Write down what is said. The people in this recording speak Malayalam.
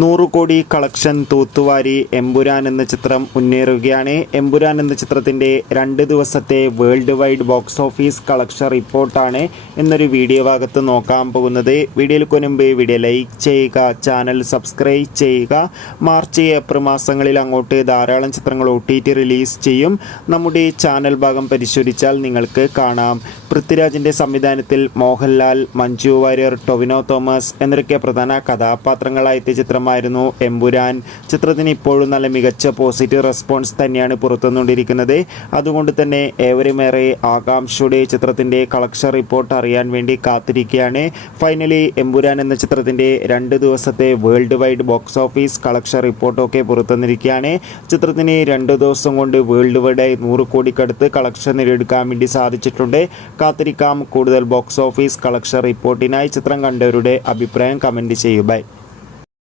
നൂറ് കോടി കളക്ഷൻ തൂത്തുവാരി എമ്പുരാൻ എന്ന ചിത്രം മുന്നേറുകയാണ്. എമ്പുരാൻ എന്ന ചിത്രത്തിന്റെ രണ്ട് ദിവസത്തെ world wide box office collection റിപ്പോർട്ടാണ് എന്നൊരു വീഡിയോ ഭാഗത്ത് നോക്കാൻ പോകുന്നത്. വീഡിയോയിൽ മുൻപ് വീഡിയോ ലൈക്ക് ചെയ്യുക ചാനൽ സബ്സ്ക്രൈബ് ചെയ്യുക. മാർച്ച് ഏപ്രിൽ മാസങ്ങളിൽ അങ്ങോട്ട് ധാരാളം ചിത്രങ്ങൾ ഒ റിലീസ് ചെയ്യും. നമ്മുടെ ചാനൽ ഭാഗം പരിശോധിച്ചാൽ നിങ്ങൾക്ക് കാണാം. പൃഥ്വിരാജിന്റെ സംവിധാനത്തിൽ മോഹൻലാൽ മഞ്ജു വാര്യർ ടൊവിനോ തോമസ് എന്നൊക്കെ പ്രധാന കഥാപാത്രങ്ങളായ എത്തിയ ചിത്രമായിരുന്നു എമ്പുരാൻ. ചിത്രത്തിന് ഇപ്പോഴും നല്ല മികച്ച പോസിറ്റീവ് റെസ്പോൺസ് തന്നെയാണ് പുറത്തുനിന്നുകൊണ്ടിരിക്കുന്നത്. അതുകൊണ്ട് തന്നെ ഏവരുമേറെ ആകാംക്ഷയുടെ ചിത്രത്തിന്റെ കളക്ഷൻ റിപ്പോർട്ട് അറിയാൻ വേണ്ടി കാത്തിരിക്കുകയാണ്. ഫൈനലി എമ്പുരാൻ എന്ന ചിത്രത്തിന്റെ രണ്ട് ദിവസത്തെ world wide box office collection റിപ്പോർട്ടൊക്കെ പുറത്തുനിന്നിരിക്കുകയാണ്. ചിത്രത്തിന് രണ്ട് ദിവസം കൊണ്ട് വേൾഡ് വൈഡായി നൂറ് കോടിക്കടുത്ത് കളക്ഷൻ നേടിയെടുക്കാൻ വേണ്ടി സാധിച്ചിട്ടുണ്ട്. കാത്തിരിക്കാം. കൂടുതൽ ബോക്സ് ഓഫീസ് കളക്ഷൻ റിപ്പോർട്ടിനായി ചിത്രം കണ്ടവരുടെ അഭിപ്രായം കമന്റ് ചെയ്യുക ബൈ